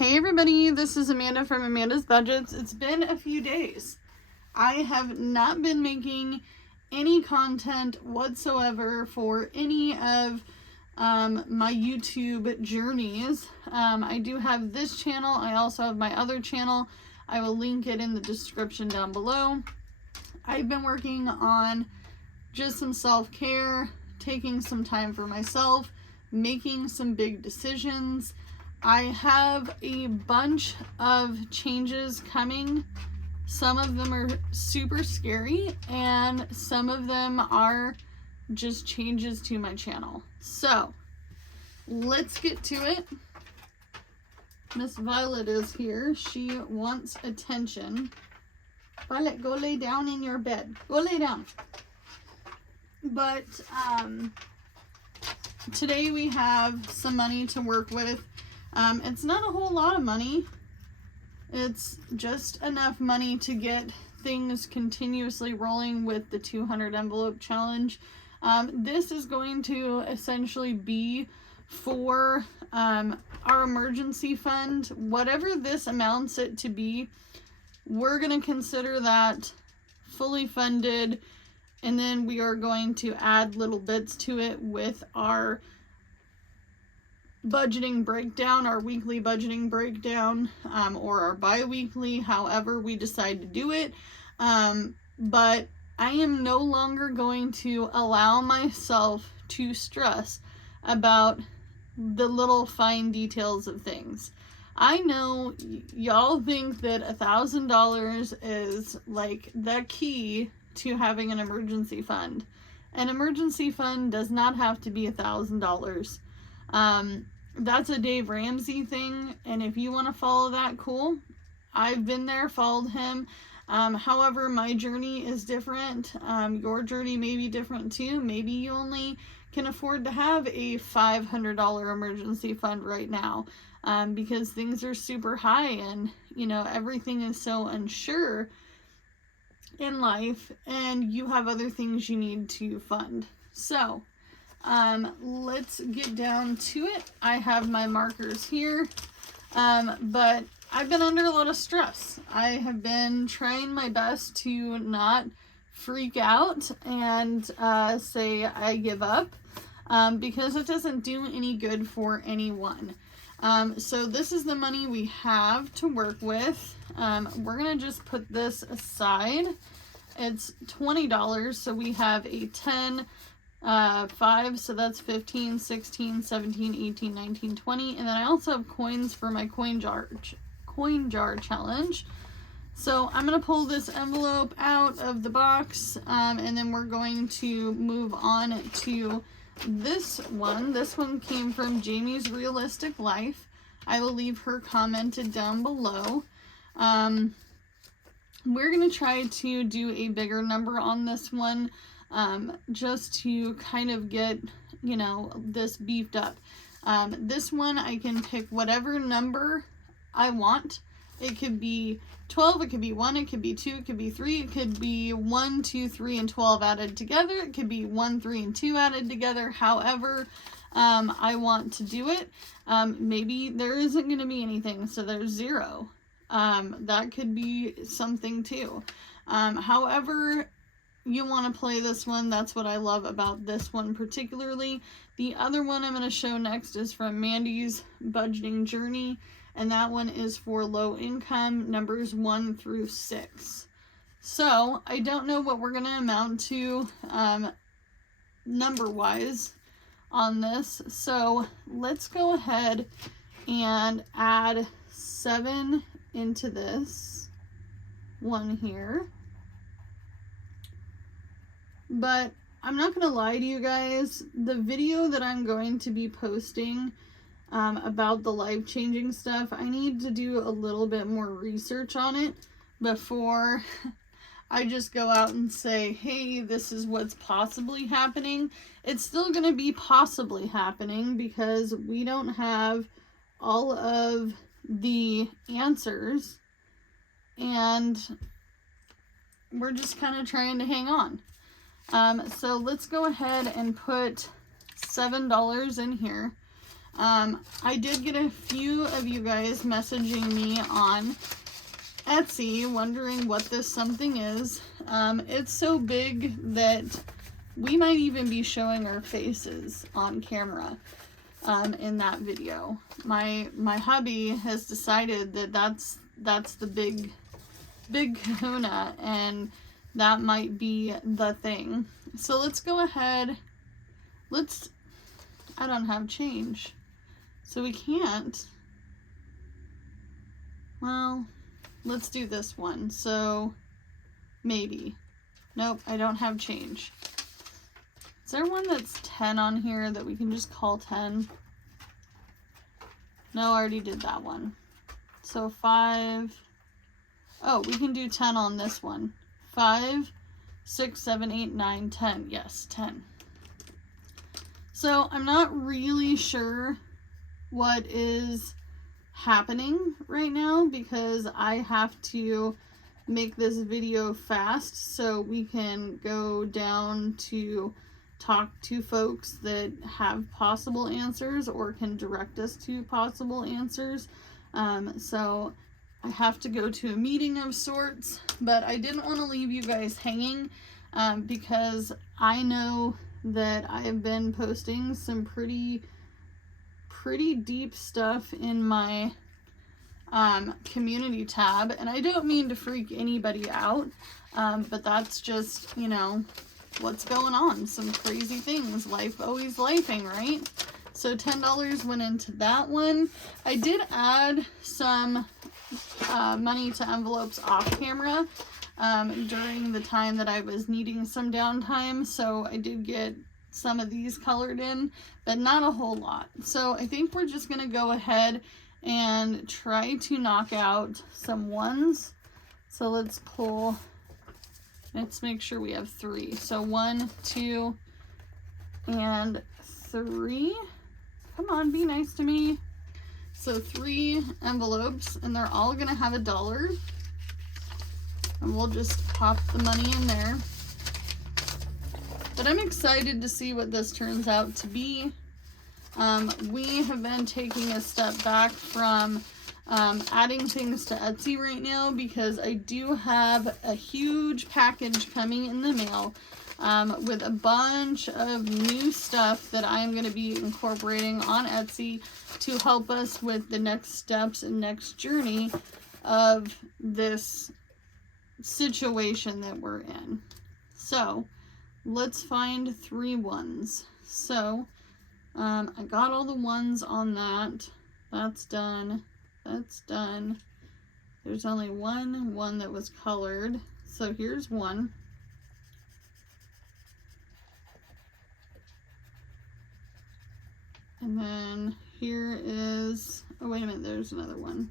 Hey everybody, this is Amanda from Amanda's Budgets. It's been a few days. I have not been making any content whatsoever for any of my YouTube journeys. I do have this channel. I also have my other channel. I will link it in the description down below. I've been working on just some self-care, taking some time for myself, making some big decisions. I have a bunch of changes coming. Some of them are super scary and some of them are just changes to my channel. So let's get to it. Miss Violet is here. She wants attention. Violet, go lay down in your bed. Go lay down. But today we have some money to work with. It's not a whole lot of money. It's just enough money to get things continuously rolling with the 200 envelope challenge. This is going to essentially be for our emergency fund. Whatever this amounts it to be, we're going to consider that fully funded, and then we are going to add little bits to it with our budgeting breakdown, our weekly budgeting breakdown, or our bi-weekly, however we decide to do it. But I am no longer going to allow myself to stress about the little fine details of things. I know y'all think that $1,000 is like the key to having an emergency fund. An emergency fund does not have to be $1,000. That's a Dave Ramsey thing, and if you want to follow that, cool. I've been there, followed him. However, my journey is different. Your journey may be different too. Maybe you only can afford to have a $500 emergency fund right now, because things are super high and, you know, everything is so unsure in life, and you have other things you need to fund. So let's get down to it. I have my markers here, but I've been under a lot of stress. I have been trying my best to not freak out and say I give up, because it doesn't do any good for anyone. So this is the money we have to work with. We're gonna just put this aside. It's $20, so we have a 10, 5, so that's 15, 16, 17, 18, 19, 20, and then I also have coins for my coin jar challenge. So I'm going to pull this envelope out of the box, and then we're going to move on to this one. This one came from Jamie's Realistic Life. I will leave her commented down below. We're going to try to do a bigger number on this one, just to kind of get, you know, this beefed up. This one I can pick whatever number I want. It could be 12, it could be 1, it could be 2, it could be 3, it could be 1, 2, 3, and 12 added together. It could be 1, 3, and 2 added together. However I want to do it. Maybe there isn't going to be anything, so there's 0. That could be something too. However you want to play this one, that's what I love about this one particularly. The other one I'm going to show next is from Mandy's Budgeting Journey, and that one is for low income, numbers 1 through 6. So I don't know what we're going to amount to number wise on this, so let's go ahead and add 7 into this one here. But I'm not going to lie to you guys, the video that I'm going to be posting about the life-changing stuff, I need to do a little bit more research on it before I just go out and say, hey, this is what's possibly happening. It's still going to be possibly happening because we don't have all of the answers, and we're just kind of trying to hang on. So let's go ahead and put $7 in here. I did get a few of you guys messaging me on Etsy wondering what this something is. It's so big that we might even be showing our faces on camera in that video. My hubby has decided that that's the big kahuna, and that might be the thing. So let's go ahead. I don't have change, so we can't. Well, let's do this one. So maybe. Nope, I don't have change. Is there one that's 10 on here that we can just call 10? No, I already did that one. So 5. Oh, we can do 10 on this one. 5, 6, 7, 8, 9, 10. Yes, 10. So I'm not really sure what is happening right now because I have to make this video fast so we can go down to talk to folks that have possible answers or can direct us to possible answers. So I have to go to a meeting of sorts, but I didn't want to leave you guys hanging because I know that I have been posting some pretty deep stuff in my community tab, and I don't mean to freak anybody out, but that's just, you know, what's going on. Some crazy things. Life always lifing, right? So $10 went into that one. I did add some money to envelopes off camera during the time that I was needing some downtime, so I did get some of these colored in, but not a whole lot. So I think we're just gonna go ahead and try to knock out some ones. So let's make sure we have 3. So 1, 2, and 3. Come on, be nice to me. So 3 envelopes, and they're all gonna have $1. And we'll just pop the money in there. But I'm excited to see what this turns out to be. We have been taking a step back from adding things to Etsy right now because I do have a huge package coming in the mail with a bunch of new stuff that I am going to be incorporating on Etsy to help us with the next steps and next journey of this situation that we're in. So let's find 3 ones. So I got all the ones on that. That's done. That's done. There's only one that was colored. So here's one. And then here is, oh wait a minute, there's another one.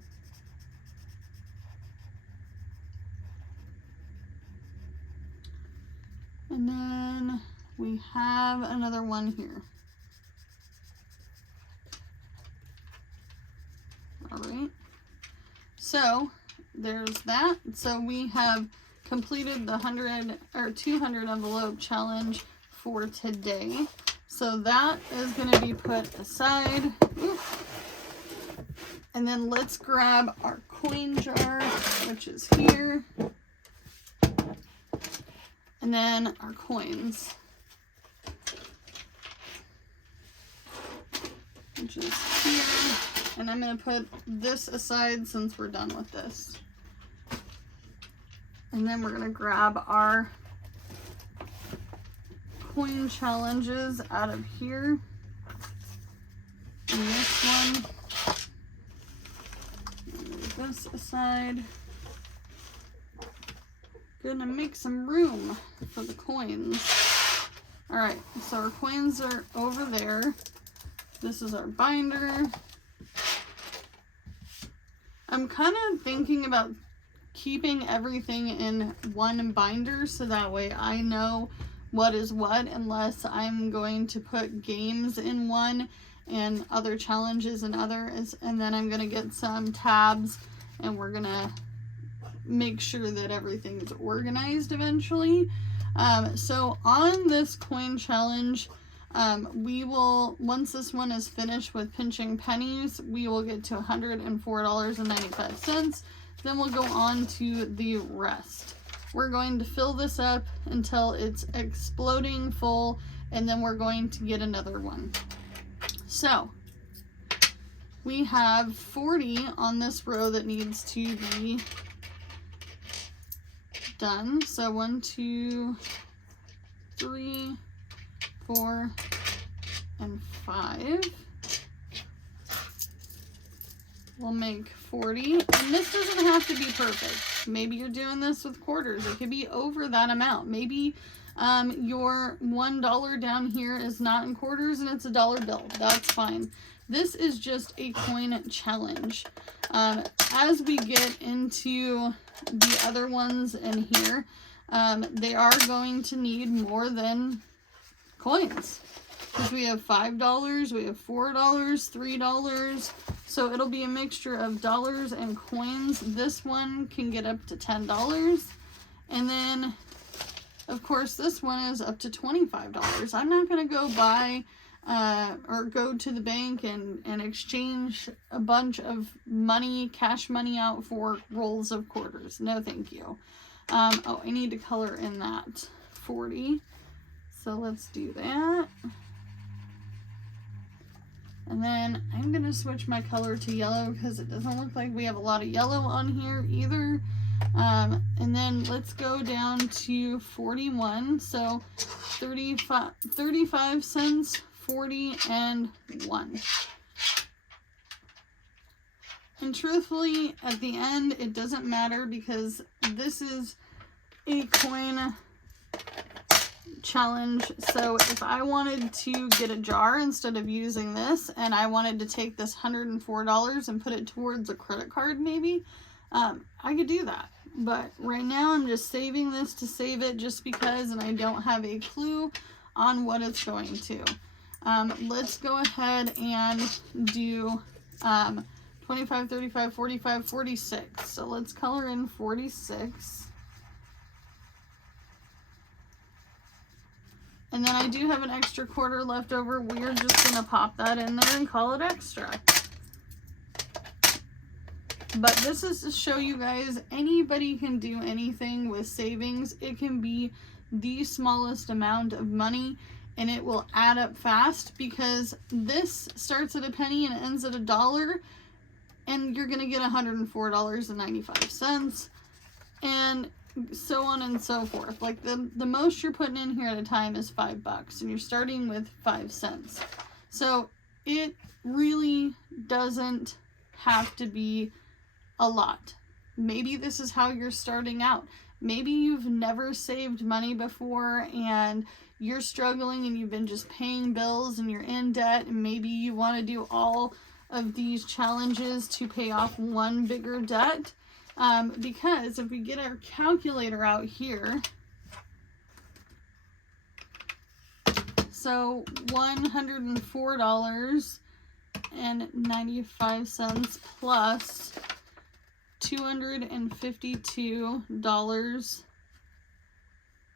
And then we have another one here. All right. So there's that. So we have completed the 100 or 200 envelope challenge for today. So that is going to be put aside. Ooh. And then let's grab our coin jar, which is here. And then our coins, which is here. And I'm going to put this aside since we're done with this. And then we're going to grab our coin challenges out of here. And this one. Move this aside. Gonna make some room for the coins. Alright, so our coins are over there. This is our binder. I'm kind of thinking about keeping everything in one binder so that way I know what is what, unless I'm going to put games in one and other challenges in others, and then I'm gonna get some tabs and we're gonna make sure that everything's organized eventually. So on this coin challenge, We will, once this one is finished with pinching pennies, we will get to $104.95. Then we'll go on to the rest. We're going to fill this up until it's exploding full, and then we're going to get another one. So we have 40 on this row that needs to be done. So 1, 2, 3, 4, and 5. We'll make 40, and this doesn't have to be perfect. Maybe you're doing this with quarters. It could be over that amount. Maybe your $1 down here is not in quarters and it's a dollar bill. That's fine. This is just a coin challenge. As we get into the other ones in here, they are going to need more than coins, because we have $5, we have $4, $3, so it'll be a mixture of dollars and coins. This one can get up to $10, and then of course this one is up to $25. I'm not going to go buy or go to the bank and exchange a bunch of money, cash money out for rolls of quarters. No thank you. Oh, I need to color in that 40. So let's do that. And then I'm going to switch my color to yellow because it doesn't look like we have a lot of yellow on here either. And then let's go down to 41. So 35 cents, 40, and 1. And truthfully, at the end, it doesn't matter because this is a coin challenge. So if I wanted to get a jar instead of using this, and I wanted to take this $104 and put it towards a credit card maybe, I could do that. But right now I'm just saving this to save it just because, and I don't have a clue on what it's going to. Let's go ahead and do 25, 35, 45, 46. So let's color in 46. And then I do have an extra quarter left over. We're just going to pop that in there and call it extra. But this is to show you guys, anybody can do anything with savings. It can be the smallest amount of money and it will add up fast, because this starts at a penny and ends at $1, and you're going to get $104.95. And so on and so forth. Like the most you're putting in here at a time is $5, and you're starting with 5 cents. So it really doesn't have to be a lot. Maybe this is how you're starting out. Maybe you've never saved money before and you're struggling and you've been just paying bills and you're in debt, and maybe you want to do all of these challenges to pay off one bigger debt. Because if we get our calculator out here, so $104.95 plus $252.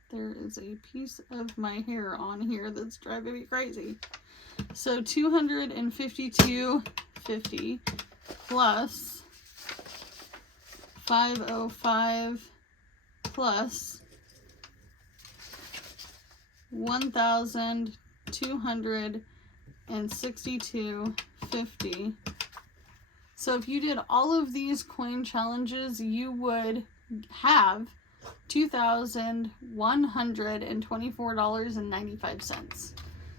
There is a piece of my hair on here that's driving me crazy. So $252.50 plus 505 plus 1,262.50. So if you did all of these coin challenges, you would have $2,124.95.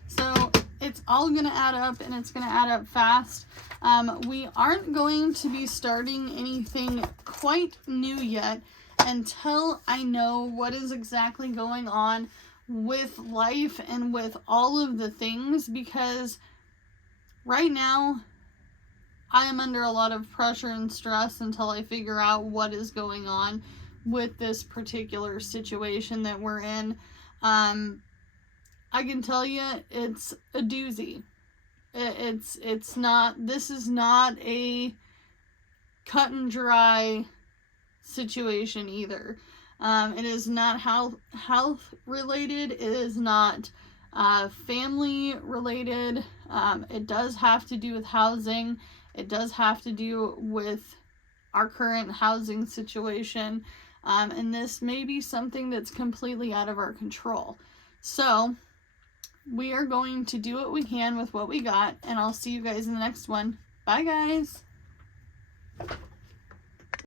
So it's all going to add up, and it's going to add up fast. We aren't going to be starting anything quite new yet until I know what is exactly going on with life and with all of the things, because right now I am under a lot of pressure and stress until I figure out what is going on with this particular situation that we're in. I can tell you it's a doozy. It's not, this is not a cut and dry situation either. It is not health related. It is not family related. It does have to do with housing. It does have to do with our current housing situation. And this may be something that's completely out of our control. So we are going to do what we can with what we got, and I'll see you guys in the next one. Bye, guys.